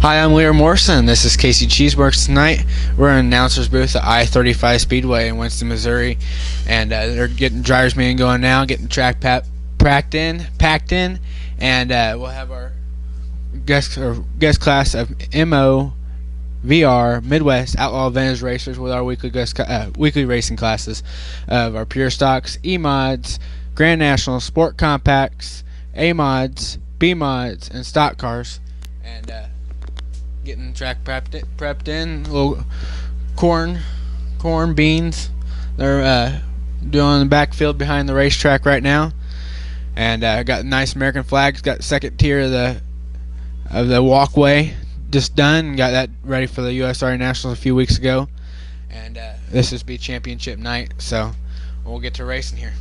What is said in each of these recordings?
Hi, I'm Lear Morrison. This is Casey Cheeseworks. Tonight, we're in announcer's booth at I-35 Speedway in Winston, Missouri, and they're getting driver's meeting going now, getting track packed in, and we'll have our guest class of MO, VR, Midwest Outlaw Advantage racers with our weekly racing classes of our Pure Stocks, E-Mods, Grand National, Sport Compacts, A-Mods, B-Mods, and stock cars, and getting track prepped in. Little corn beans. They're doing the backfield behind the racetrack right now, and got nice American flags. Got second tier of the walkway just done. Got that ready for the USRA Nationals a few weeks ago, and this is be championship night, so we'll get to racing here.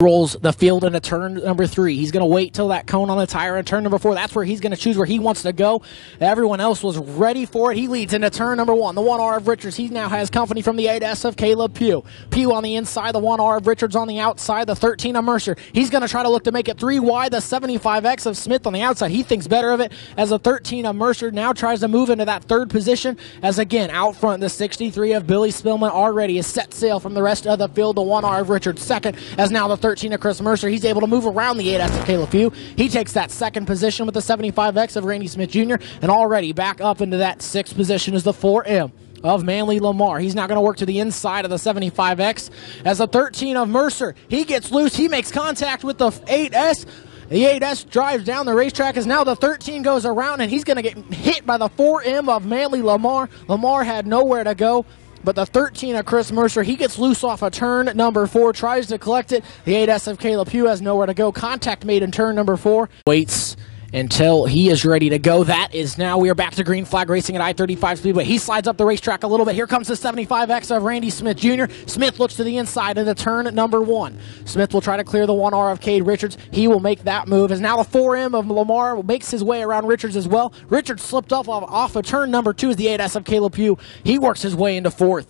Rolls the field into turn number 3. He's going to wait till that cone on the tire in turn number 4. That's where he's going to choose where he wants to go. Everyone else was ready for it. He leads into turn number 1. The 1R of Richards. He now has company from the 8S of Caleb Pugh. Pugh on the inside. The 1R of Richards on the outside. The 13 of Mercer. He's going to try to look to make it 3 wide. The 75X of Smith on the outside. He thinks better of it as the 13 of Mercer now tries to move into that third position. As again, out front, the 63 of Billy Spillman already is set sail from the rest of the field. The 1R of Richards second, as now the 13 of Chris Mercer. He's able to move around the 8S of Caleb Pugh. He takes that second position with the 75X of Randy Smith Jr. and already back up into that 6th position is the 4M of Manly Lamar. He's now going to work to the inside of the 75X as the 13 of Mercer. He gets loose. He makes contact with the 8S. The 8S drives down the racetrack as now the 13 goes around, and he's going to get hit by the 4M of Manly Lamar. Lamar had nowhere to go. But the 13 of Chris Mercer, he gets loose off of turn number 4, tries to collect it. The 8S of Caleb Pugh has nowhere to go. Contact made in turn number 4. Waits until he is ready to go. That is now, we are back to green flag racing at I-35 Speedway. He slides up the racetrack a little bit. Here comes the 75X of Randy Smith Jr. Smith looks to the inside into turn number 1. Smith will try to clear the 1R of Cade Richards. He will make that move as now the 4M of Lamar makes his way around Richards as well. Richards slipped off of turn number 2 as the 8S of Caleb Pugh. He works his way into 4th.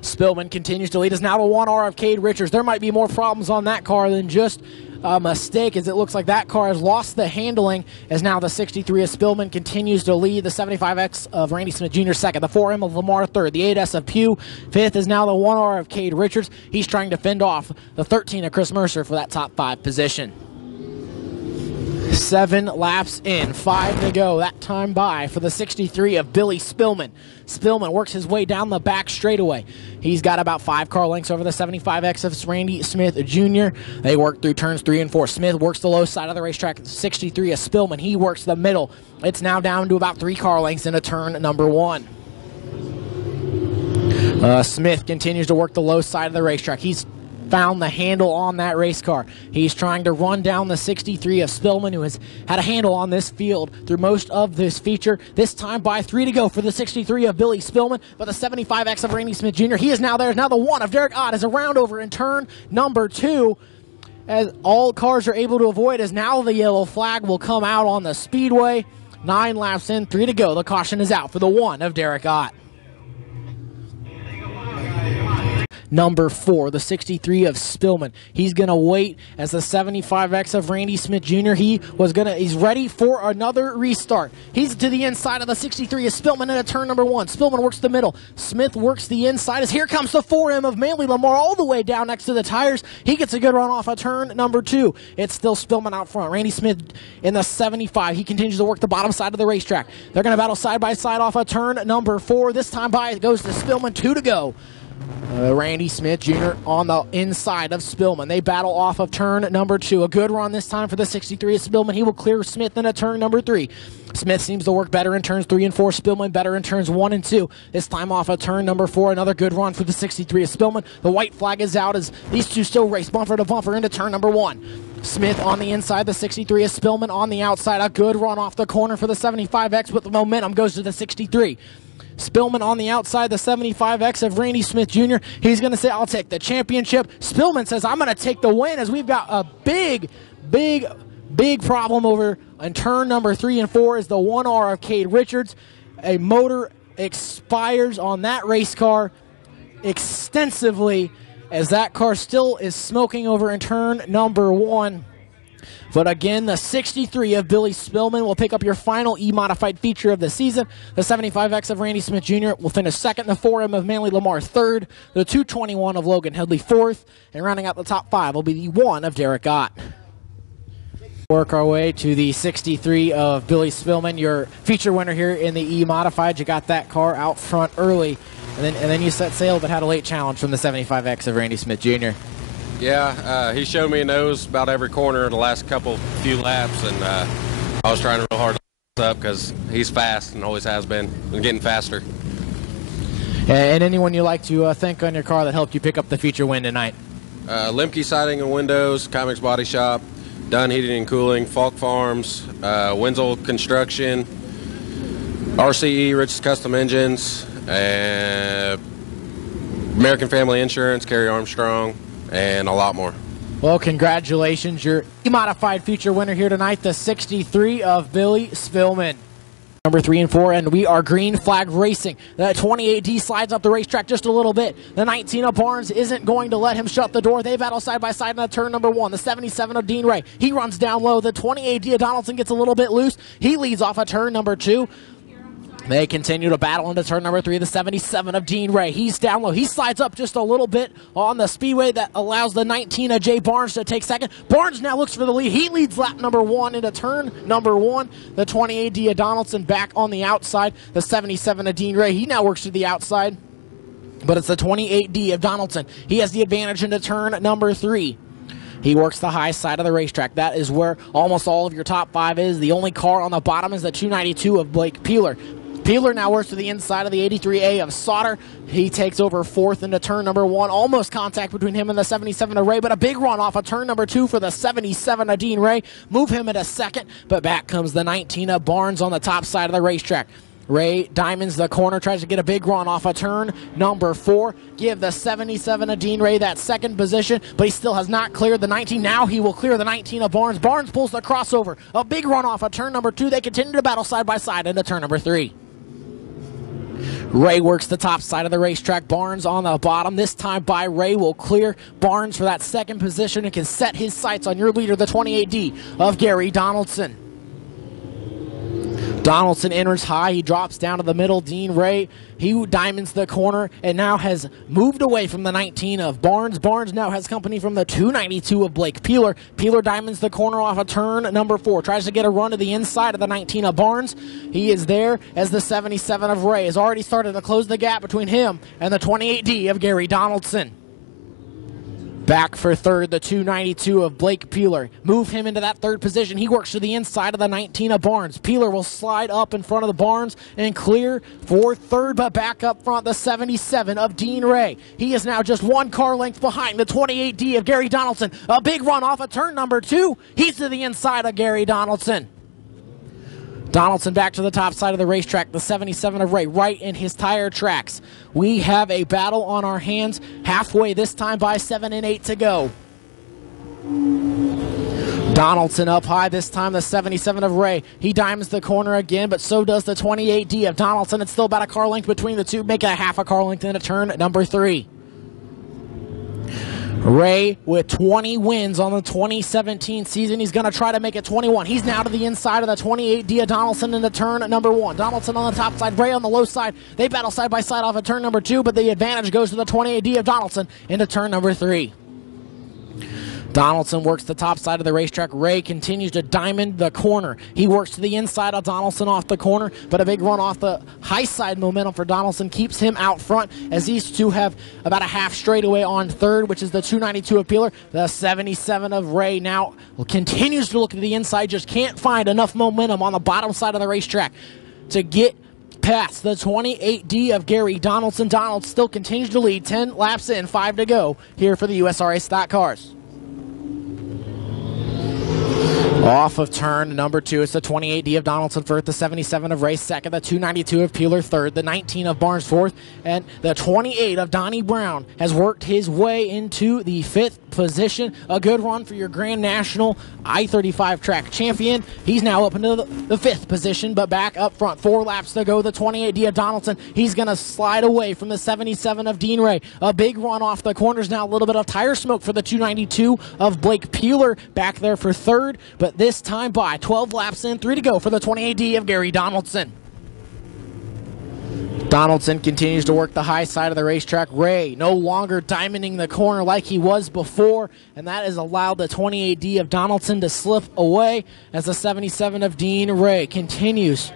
Spillman continues to lead. Is now the 1R of Cade Richards. There might be more problems on that car than just a mistake, as it looks like that car has lost the handling, as now the 63 of Spillman continues to lead. The 75X of Randy Smith Jr. second. The 4M of Lamar third. The 8S of Pugh fifth is now the 1R of Cade Richards. He's trying to fend off the 13 of Chris Mercer for that top 5 position. 7 laps in, 5 to go. That time by for the 63 of Billy Spillman. Spillman works his way down the back straightaway. He's got about 5 car lengths over the 75X of Randy Smith Jr. They work through turns 3 and 4. Smith works the low side of the racetrack. 63 of Spillman, he works the middle. It's now down to about 3 car lengths into turn number 1. Smith continues to work the low side of the racetrack. He's found the handle on that race car. He's trying to run down the 63 of Spillman, who has had a handle on this field through most of this feature. This time by 3 to go for the 63 of Billy Spillman, but the 75X of Randy Smith Jr. He is now there. Now the 1 of Derek Ott is around over in turn number 2, as all cars are able to avoid, as now the yellow flag will come out on the speedway. 9 laps in, 3 to go. The caution is out for the 1 of Derek Ott. Number 4, the 63 of Spillman. He's going to wait as the 75X of Randy Smith Jr. He's ready for another restart. He's to the inside of the 63 of Spillman into turn number 1. Spillman works the middle. Smith works the inside as here comes the 4M of Manly Lamar all the way down next to the tires. He gets a good run off of turn number 2. It's still Spillman out front. Randy Smith in the 75. He continues to work the bottom side of the racetrack. They're going to battle side by side off of turn number 4. This time by it goes to Spillman. 2 to go. Randy Smith Jr. on the inside of Spillman. They battle off of turn number 2. A good run this time for the 63 of Spillman. He will clear Smith into turn number 3. Smith seems to work better in turns 3 and 4. Spillman better in turns 1 and 2. This time off of turn number 4. Another good run for the 63 of Spillman. The white flag is out as these two still race bumper to bumper into turn number 1. Smith on the inside, the 63 of Spillman on the outside. A good run off the corner for the 75X, but the momentum goes to the 63. Spillman on the outside, the 75X of Randy Smith Jr. He's going to say, I'll take the championship. Spillman says, I'm going to take the win, as we've got a big problem over in turn number 3 and 4 is the 1R of Cade Richards. A motor expires on that race car extensively, as that car still is smoking over in turn number 1. But again, the 63 of Billy Spillman will pick up your final E-modified feature of the season. The 75X of Randy Smith Jr. will finish second. The 4M of Manly Lamar third. The 221 of Logan Headley fourth. And rounding out the top 5 will be the 1 of Derek Ott. Work our way to the 63 of Billy Spillman, your feature winner here in the E-modified. You got that car out front early, and then you set sail, but had a late challenge from the 75X of Randy Smith Jr. Yeah, he showed me a nose about every corner the last few laps, and I was trying real hard to up because he's fast and always has been, and getting faster. And anyone you like to thank on your car that helped you pick up the feature win tonight? Lemke Siding and Windows, Comics Body Shop, Dunn Heating and Cooling, Falk Farms, Wenzel Construction, RCE, Rich's Custom Engines, American Family Insurance, Kerry Armstrong, and a lot more. Well, congratulations. Your E-modified feature winner here tonight, the 63 of Billy Spillman. Number 3 and 4, and we are green flag racing. The 28D slides up the racetrack just a little bit. The 19 of Barnes isn't going to let him shut the door. They battle side by side in turn number 1. The 77 of Dean Ray, he runs down low. The 28D of Donaldson gets a little bit loose. He leads off of turn number 2. They continue to battle into turn number 3, the 77 of Dean Ray. He's down low. He slides up just a little bit on the speedway that allows the 19 of Jay Barnes to take second. Barnes now looks for the lead. He leads lap number 1 into turn number 1. The 28D of Donaldson back on the outside. The 77 of Dean Ray, he now works to the outside. But it's the 28D of Donaldson. He has the advantage into turn number 3. He works the high side of the racetrack. That is where almost all of your top 5 is. The only car on the bottom is the 292 of Blake Peeler. Peeler now works to the inside of the 83A of Sauter. He takes over 4th into turn number 1. Almost contact between him and the 77 of Ray, but a big run off of turn number 2 for the 77 of Dean Ray. Move him into second, but back comes the 19 of Barnes on the top side of the racetrack. Ray diamonds the corner, tries to get a big run off of turn number 4. Give the 77 of Dean Ray that second position, but he still has not cleared the 19. Now he will clear the 19 of Barnes. Barnes pulls the crossover. A big run off of turn number 2. They continue to battle side by side into turn number 3. Ray works the top side of the racetrack. Barnes on the bottom. This time by Ray will clear Barnes for that second position and can set his sights on your leader, the 28D of Gary Donaldson. Donaldson enters high. He drops down to the middle. Dean Ray, he diamonds the corner and now has moved away from the 19 of Barnes. Barnes now has company from the 292 of Blake Peeler. Peeler diamonds the corner off of turn number 4. Tries to get a run to the inside of the 19 of Barnes. He is there as the 77 of Ray has already started to close the gap between him and the 28D of Gary Donaldson. Back for third, the 292 of Blake Peeler. Move him into that third position. He works to the inside of the 19 of Barnes. Peeler will slide up in front of the Barnes and clear for third, but back up front, the 77 of Dean Ray. He is now just 1 car length behind the 28D of Gary Donaldson. A big run off of turn number 2. He's to the inside of Gary Donaldson. Donaldson back to the top side of the racetrack, the 77 of Ray, right in his tire tracks. We have a battle on our hands, halfway this time by 7 and 8 to go. Donaldson up high, this time the 77 of Ray. He diamonds the corner again, but so does the 28D of Donaldson. It's still about a car length between the two, making a half a car length into turn number 3. Ray with 20 wins on the 2017 season. He's going to try to make it 21. He's now to the inside of the 28D of Donaldson into turn number 1. Donaldson on the top side, Ray on the low side. They battle side by side off of turn number 2, but the advantage goes to the 28D of Donaldson into turn number 3. Donaldson works the top side of the racetrack. Ray continues to diamond the corner. He works to the inside of Donaldson off the corner, but a big run off the high side momentum for Donaldson keeps him out front, as these two have about a half straightaway on third, which is the 292 of Peeler. The 77 of Ray now continues to look to the inside, just can't find enough momentum on the bottom side of the racetrack to get past the 28D of Gary Donaldson. Donald still continues to lead, 10 laps in, 5 to go here for the USRA Stock Cars. Off of turn number 2, it's the 28D of Donaldson first, the 77 of Ray second, the 292 of Peeler third, the 19 of Barnes fourth, and the 28 of Donnie Brown has worked his way into the 5th position. A good run for your Grand National I-35 track champion. He's now up into the 5th position, but back up front. 4 laps to go. The 28D of Donaldson, he's going to slide away from the 77 of Dean Ray. A big run off the corners now. A little bit of tire smoke for the 292 of Blake Peeler back there for 3rd, but this time by 12 laps in, 3 to go for the 28D of Gary Donaldson. Donaldson continues to work the high side of the racetrack. Ray no longer diamonding the corner like he was before, and that has allowed the 28D of Donaldson to slip away as the 77 of Dean Ray continues.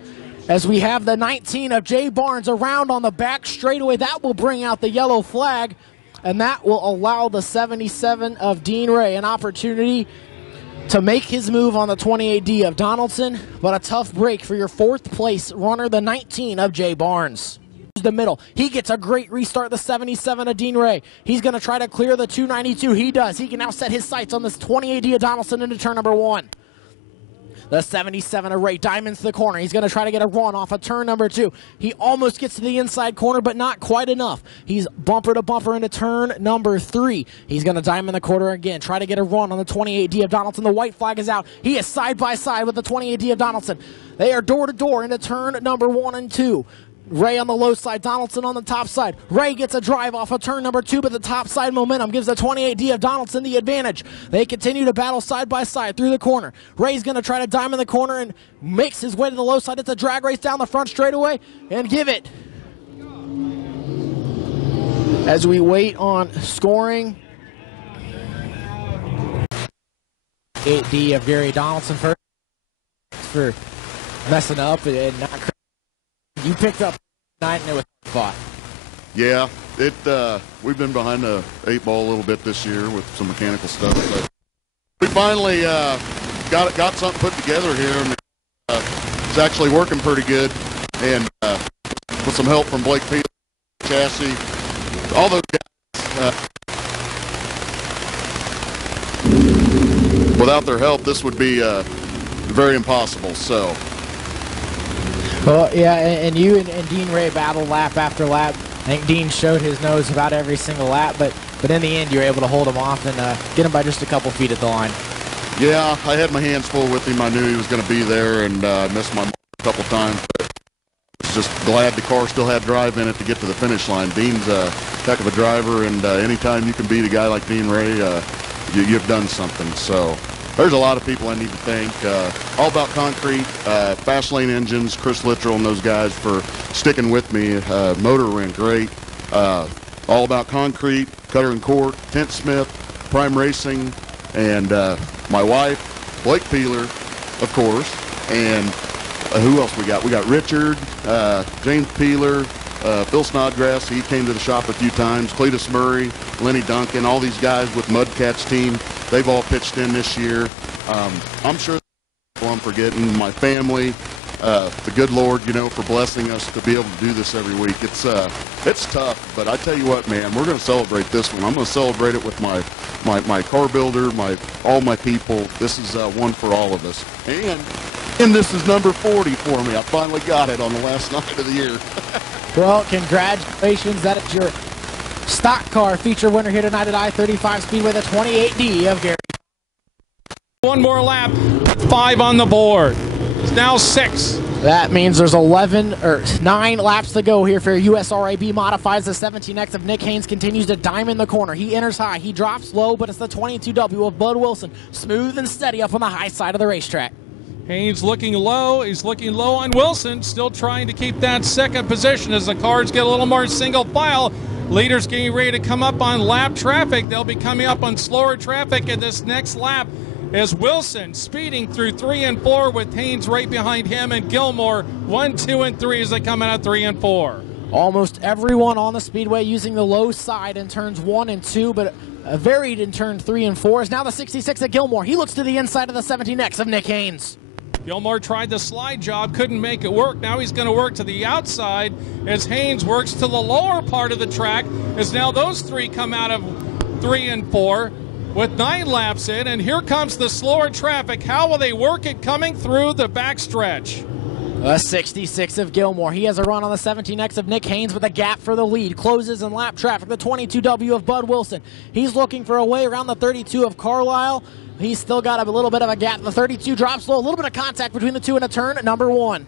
As we have the 19 of Jay Barnes around on the back straightaway, that will bring out the yellow flag, and that will allow the 77 of Dean Ray an opportunity to make his move on the 28D of Donaldson, but a tough break for your 4th place runner, the 19 of Jay Barnes. The middle, he gets a great restart, the 77 of Dean Ray. He's going to try to clear the 292. He does. He can now set his sights on this 28D of Donaldson into turn number 1. The 77 of Ray diamonds the corner. He's going to try to get a run off of turn number 2. He almost gets to the inside corner, but not quite enough. He's bumper to bumper into turn number 3. He's going to diamond the corner again, try to get a run on the 28D of Donaldson. The white flag is out. He is side by side with the 28D of Donaldson. They are door to door into turn number 1 and 2. Ray on the low side, Donaldson on the top side. Ray gets a drive off of turn number 2, but the top side momentum gives the 28D of Donaldson the advantage. They continue to battle side by side through the corner. Ray's going to try to diamond the corner and makes his way to the low side. It's a drag race down the front straightaway and give it. As we wait on scoring, 8D of Gary Donaldson first for messing up and not. You picked up 9 and it was fought. Yeah, we've been behind the 8 ball a little bit this year with some mechanical stuff, but we finally got something put together here, and it's actually working pretty good. And with some help from Blake Peeler, chassis, all those guys. Without their help, this would be very impossible. So. Well, yeah, and you and Dean Ray battled lap after lap. I think Dean showed his nose about every single lap, but in the end, you were able to hold him off and get him by just a couple feet at the line. Yeah, I had my hands full with him. I knew he was going to be there, and I missed my mark a couple times. But I was just glad the car still had drive in it to get to the finish line. Dean's a heck of a driver, and anytime you can beat a guy like Dean Ray, you've done something. So. There's a lot of people I need to thank. All About Concrete, Fast Lane Engines, Chris Littrell and those guys for sticking with me. Motor ran great. All About Concrete, Cutter and Court, Tent Smith, Prime Racing, and my wife, Blake Peeler, of course. And who else we got? We got Richard, James Peeler, Phil Snodgrass. He came to the shop a few times. Cletus Murray, Lenny Duncan, all these guys with Mudcats team. They've all pitched in this year. I'm sure I'm forgetting my family, the good Lord, for blessing us to be able to do this every week. It's tough, but I tell you what, man, we're going to celebrate this one. I'm going to celebrate it with my car builder, all my people. This is one for all of us. And this is number 40 for me. I finally got it on the last night of the year. Well, congratulations. That is your stock car feature winner here tonight at I-35 Speedway, the 28D of Gary. One more lap, 5 on the board. It's now 6. That means there's 9 laps to go here for USRAB Modifieds. The 17X of Nick Haynes continues to diamond the corner. He enters high, he drops low, but it's the 22W of Bud Wilson, smooth and steady up on the high side of the racetrack. Haynes looking low. He's looking low on Wilson, still trying to keep that 2nd position as the cars get a little more single file. Leaders getting ready to come up on lap traffic. They'll be coming up on slower traffic in this next lap as Wilson speeding through 3 and 4 with Haynes right behind him, and Gilmore 1, 2, and 3 as they come out 3 and 4. Almost everyone on the speedway using the low side in turns 1 and 2, but varied in turn 3 and 4 is now the 66 of Gilmore. He looks to the inside of the 17X of Nick Haynes. Gilmore tried the slide job, couldn't make it work. Now he's going to work to the outside as Haynes works to the lower part of the track, as now those 3 come out of 3 and 4. with 9 laps in, and here comes the slower traffic. How will they work it coming through the backstretch? The 66 of Gilmore. He has a run on the 17X of Nick Haynes with a gap for the lead. Closes in lap traffic. The 22W of Bud Wilson. He's looking for a way around the 32 of Carlisle. He's still got a little bit of a gap. The 32 drops low. A little bit of contact between the two in a turn at number 1.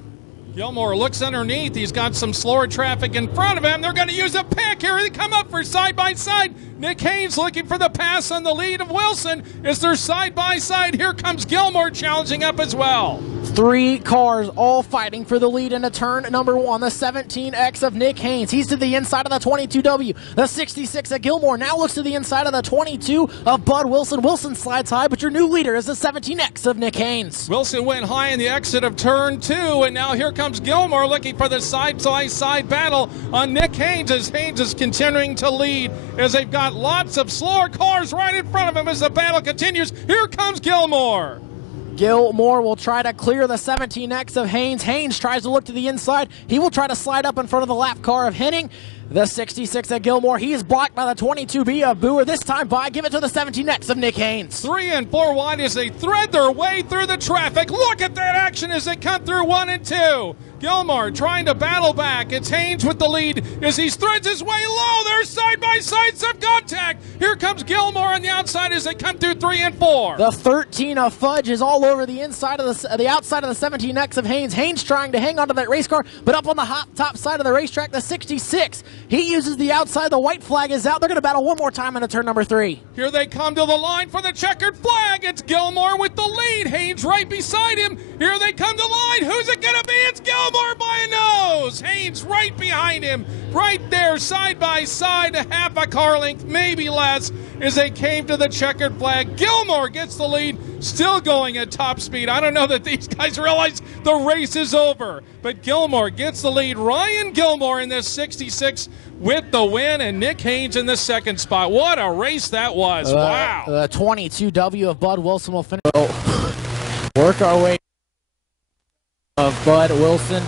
Gilmore looks underneath. He's got some slower traffic in front of him. They're going to use a pick here. They come up for side-by-side. Nick Haynes looking for the pass on the lead of Wilson. Is there side-by-side? Here comes Gilmore challenging up as well. 3 cars all fighting for the lead in a turn number 1. The 17X of Nick Haynes. He's to the inside of the 22W. The 66 of Gilmore now looks to the inside of the 22 of Bud Wilson. Wilson slides high, but your new leader is the 17X of Nick Haynes. Wilson went high in the exit of turn 2, and now here comes Gilmore looking for the side-by-side battle on Nick Haynes, as Haynes is continuing to lead as they've got lots of slower cars right in front of him as the battle continues. Here comes Gilmore. Gilmore will try to clear the 17X of Haynes. Haynes tries to look to the inside. He will try to slide up in front of the lap car of Henning. The 66 of Gilmore, he is blocked by the 22B of Boer. This time by, give it to the 17X of Nick Haynes. 3 and 4 wide as they thread their way through the traffic. Look at that action as they come through 1 and 2. Gilmore trying to battle back. It's Haynes with the lead as he threads his way low. There's side-by-side some contact. Here comes Gilmore on the outside as they come through 3 and 4. The 13 of Fudge is all over the inside of the outside of the 17X of Haynes. Haynes trying to hang onto that race car, but up on the top side of the racetrack, the 66. He uses the outside. The white flag is out. They're going to battle one more time into turn number 3. Here they come to the line for the checkered flag. It's Gilmore with the lead. Haynes right beside him. Here they come to the line. Who's it going to be? It's Gilmore by a nose. Haynes right behind him. Right there, side by side, a half a car length, maybe less, as they came to the checkered flag. Gilmore gets the lead, still going at top speed. I don't know that these guys realize the race is over, but Gilmore gets the lead. Ryan Gilmore in this 66 with the win, and Nick Haynes in the second spot. What a race that was. Wow. The 22W of Bud Wilson will finish. Work our way of Bud Wilson.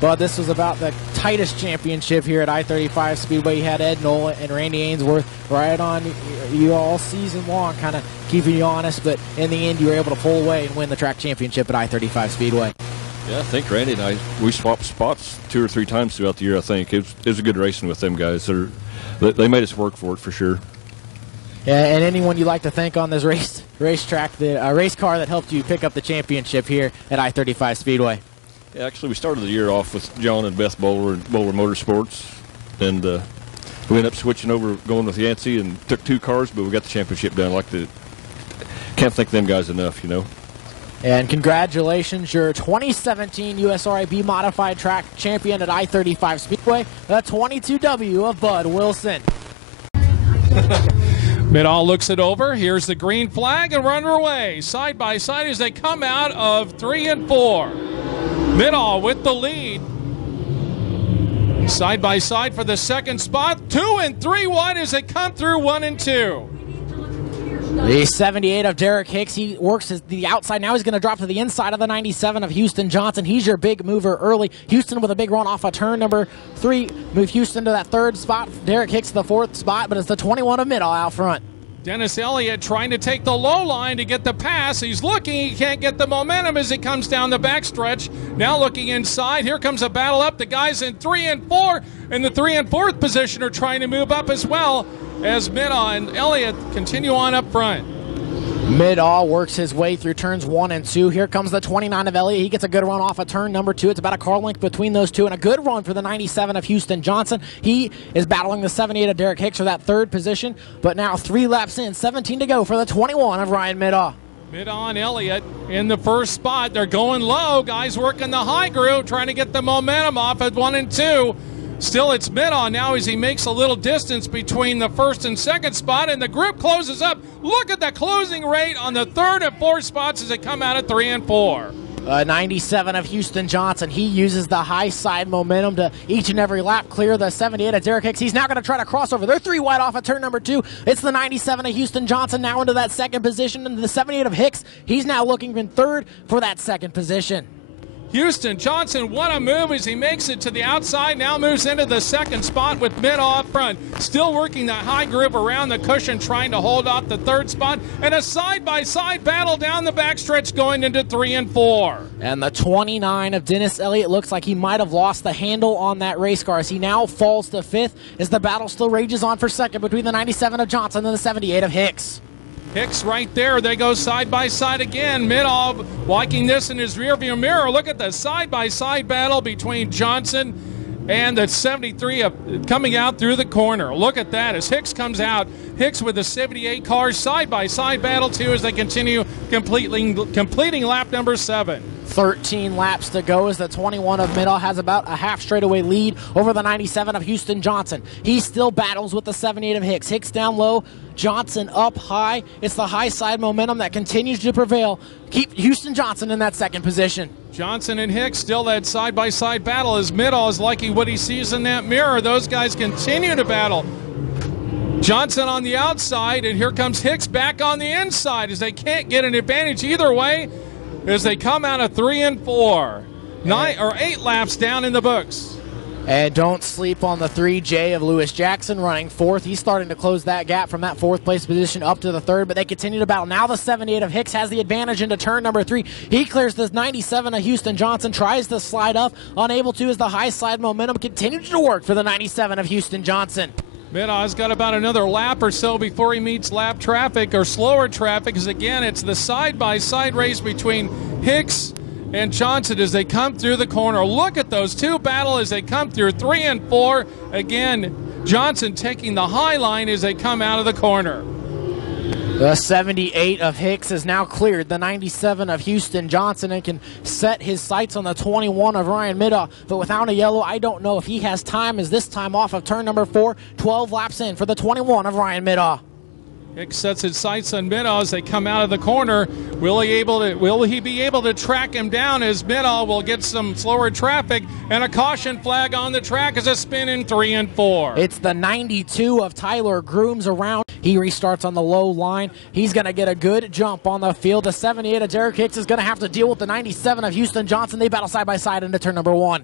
Bud, this was about the tightest championship here at I-35 Speedway. You had Ed Nola and Randy Ainsworth right on you all season long, kind of keeping you honest, but in the end you were able to pull away and win the track championship at I-35 Speedway. Yeah, I think Randy and we swapped spots 2 or 3 times throughout the year, I think. It was a good racing with them guys. They made us work for it for sure. Yeah, and anyone you'd like to thank on this racetrack, the race car that helped you pick up the championship here at I-35 Speedway? Yeah, actually, we started the year off with John and Beth Bowler and Bowler Motorsports, and we ended up switching over, going with Yancey, and took 2 cars, but we got the championship done. Can't thank them guys enough, you know. And congratulations, your 2017 USRIB Modified Track Champion at I-35 Speedway, the 22W of Bud Wilson. Midall looks it over. Here's the green flag, and we're underway. Side by side as they come out of 3 and 4. Midall with the lead. Side by side for the second spot. 2 and 3 wide as they come through 1 and 2. The 78 of Derek Hicks, he works the outside. Now he's going to drop to the inside of the 97 of Houston Johnson. He's your big mover early. Houston with a big run off of turn number 3. Move Houston to that 3rd spot. Derek Hicks to the 4th spot, but it's the 21 of Midall out front. Dennis Elliott trying to take the low line to get the pass. He's looking. He can't get the momentum as he comes down the backstretch. Now looking inside. Here comes a battle up. The guys in 3 and 4 in the 3 and 4th position are trying to move up as well as Midall and Elliott continue on up front. Midall works his way through turns 1 and 2. Here comes the 29 of Elliott. He gets a good run off of turn number 2. It's about a car length between those two, and a good run for the 97 of Houston Johnson. He is battling the 78 of Derek Hicks for that 3rd position, but now 3 laps in, 17 to go for the 21 of Ryan Midall. Midall and Elliott in the 1st spot. They're going low. Guys working the high groove, trying to get the momentum off at 1 and 2. Still, it's Midall now as he makes a little distance between the 1st and 2nd spot, and the group closes up. Look at the closing rate on the 3rd and 4th spots as they come out at 3 and 4. 97 of Houston Johnson. He uses the high side momentum to each and every lap clear the 78 of Derek Hicks. He's now going to try to cross over. They're 3 wide off at turn number 2. It's the 97 of Houston Johnson now into that 2nd position, and the 78 of Hicks, he's now looking in 3rd for that 2nd position. Houston Johnson, what a move as he makes it to the outside. Now moves into the second spot with Middaugh up front. Still working that high groove around the cushion, trying to hold off the third spot. And a side-by-side battle down the backstretch going into 3 and 4. And the 29 of Dennis Elliott looks like he might have lost the handle on that race car as he now falls to 5th as the battle still rages on for second between the 97 of Johnson and the 78 of Hicks. Hicks right there. They go side by side again. Middaugh liking this in his rearview mirror. Look at the side-by-side battle between Johnson and the 73 coming out through the corner. Look at that as Hicks comes out. Hicks with the 78 cars side-by-side battle too as they continue completing lap number 7. 13 laps to go as the 21 of Middaugh has about a half straightaway lead over the 97 of Houston Johnson. He still battles with the 78 of Hicks. Hicks down low, Johnson up high. It's the high side momentum that continues to prevail. Keep Houston Johnson in that second position. Johnson and Hicks still that side-by-side battle as Middaugh is liking what he sees in that mirror. Those guys continue to battle. Johnson on the outside, and here comes Hicks back on the inside as they can't get an advantage either way as they come out of 3 and 4. 8 laps down in the books. And don't sleep on the 3J of Lewis Jackson running 4th. He's starting to close that gap from that 4th place position up to the 3rd, but they continue to battle. Now the 78 of Hicks has the advantage into turn number 3. He clears the 97 of Houston Johnson, tries to slide up, unable to as the high side momentum continues to work for the 97 of Houston Johnson. Middaugh's got about another lap or so before he meets lap traffic or slower traffic, because again, it's the side-by-side race between Hicks and Johnson as they come through the corner. Look at those two battle as they come through 3 and 4. Again, Johnson taking the high line as they come out of the corner. The 78 of Hicks has now cleared the 97 of Houston Johnson and can set his sights on the 21 of Ryan Middaugh. But without a yellow, I don't know if he has time as this time off of turn number 4, 12 laps in for the 21 of Ryan Middaugh. Hicks sets his sights on Middaugh as they come out of the corner. Will he be able to track him down as Middaugh will get some slower traffic, and a caution flag on the track as a spin in 3 and 4. It's the 92 of Tyler Grooms around. He restarts on the low line. He's going to get a good jump on the field. The 78 of Derek Hicks is going to have to deal with the 97 of Houston Johnson. They battle side by side into turn number 1.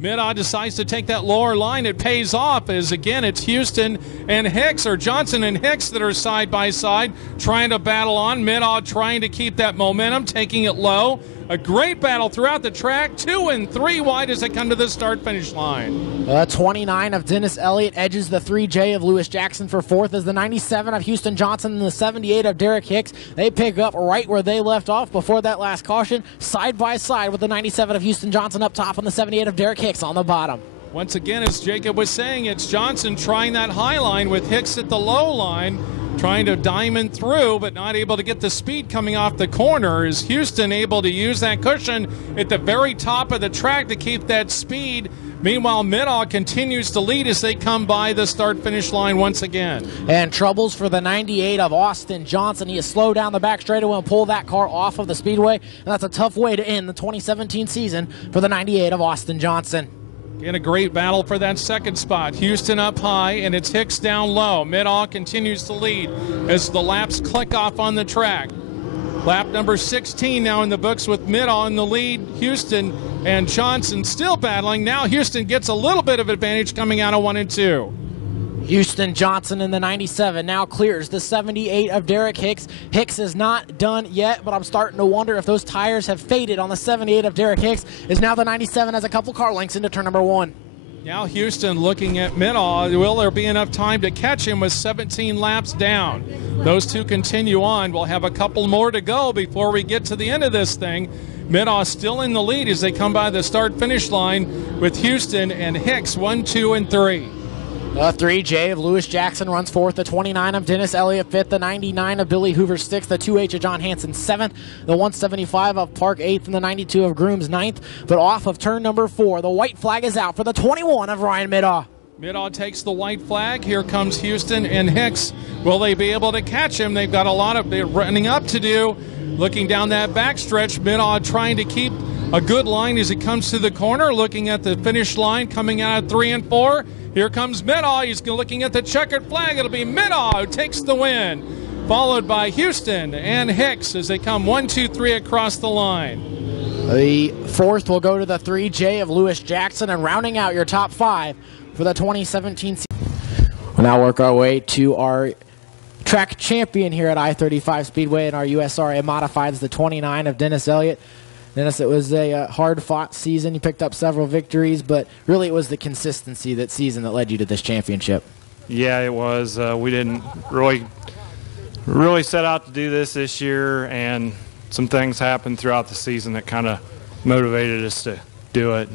Middaugh decides to take that lower line. It pays off as, again, it's Houston and Hicks, or Johnson and Hicks, that are side by side trying to battle on. Middaugh trying to keep that momentum, taking it low. A great battle throughout the track. 2 and 3 wide as they come to the start-finish line. 29 of Dennis Elliott edges the 3J of Lewis Jackson for 4th as the 97 of Houston Johnson and the 78 of Derek Hicks. They pick up right where they left off before that last caution, side by side with the 97 of Houston Johnson up top and the 78 of Derek Hicks on the bottom. Once again, as Jacob was saying, it's Johnson trying that high line with Hicks at the low line, trying to diamond through, but not able to get the speed coming off the corner. Is Houston able to use that cushion at the very top of the track to keep that speed? Meanwhile, Middaugh continues to lead as they come by the start-finish line once again. And troubles for the 98 of Austin Johnson. He has slowed down the back straightaway and pulled that car off of the speedway, and that's a tough way to end the 2017 season for the 98 of Austin Johnson. In a great battle for that second spot. Houston up high, and it's Hicks down low. Middaugh continues to lead as the laps click off on the track. Lap number 16 now in the books with Middaugh in the lead. Houston and Johnson still battling. Now Houston gets a little bit of advantage coming out of 1 and 2. Houston Johnson in the 97 now clears the 78 of Derek Hicks. Hicks is not done yet, but I'm starting to wonder if those tires have faded on the 78 of Derek Hicks, as now the 97 has a couple car lengths into turn number 1. Now Houston looking at Middaugh. Will there be enough time to catch him with 17 laps down? Those two continue on. We'll have a couple more to go before we get to the end of this thing. Middaugh still in the lead as they come by the start-finish line with Houston and Hicks 1, 2, and 3. The 3J of Lewis Jackson runs 4th, the 29 of Dennis Elliott 5th, the 99 of Billy Hoover 6th, the 2H of John Hanson 7th, the 175 of Park 8th, and the 92 of Grooms 9th. But off of turn number 4, the white flag is out for the 21 of Ryan Middaugh. Middaugh takes the white flag. Here comes Houston and Hicks. Will they be able to catch him? They've got a lot of running up to do. Looking down that backstretch, Middaugh trying to keep a good line as it comes to the corner, looking at the finish line coming out of 3 and 4. Here comes Middaugh. He's looking at the checkered flag. It'll be Middaugh who takes the win, followed by Houston and Hicks as they come 1, 2, 3 across the line. The fourth will go to the 3J of Lewis Jackson, and rounding out your top 5 for the 2017 season. We'll now work our way to our track champion here at I-35 Speedway in our USRA Modifieds, the 29 of Dennis Elliott. Dennis, it was a hard-fought season. You picked up several victories, but really it was the consistency that season that led you to this championship. Yeah, it was. We didn't really set out to do this year, and some things happened throughout the season that kind of motivated us to do it.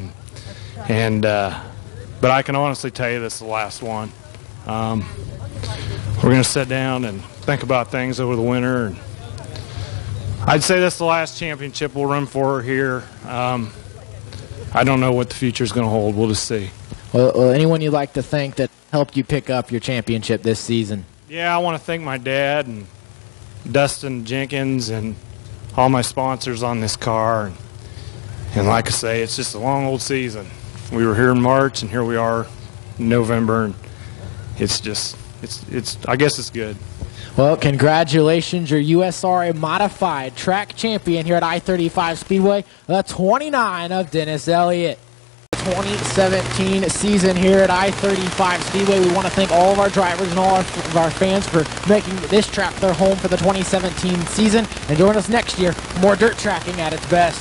But I can honestly tell you this is the last one. We're going to sit down and think about things over the winter. And I'd say this is the last championship we'll run for here. I don't know what the future is going to hold. We'll just see. Well, anyone you'd like to thank that helped you pick up your championship this season? Yeah, I want to thank my dad and Dustin Jenkins and all my sponsors on this car. And like I say, it's just a long old season. We were here in March, and here we are in November, and it's just, I guess it's good. Well, congratulations, your USRA Modified track champion here at I-35 Speedway, the 29 of Dennis Elliott. 2017 season here at I-35 Speedway. We want to thank all of our drivers and all of our fans for making this track their home for the 2017 season. And join us next year for more dirt tracking at its best.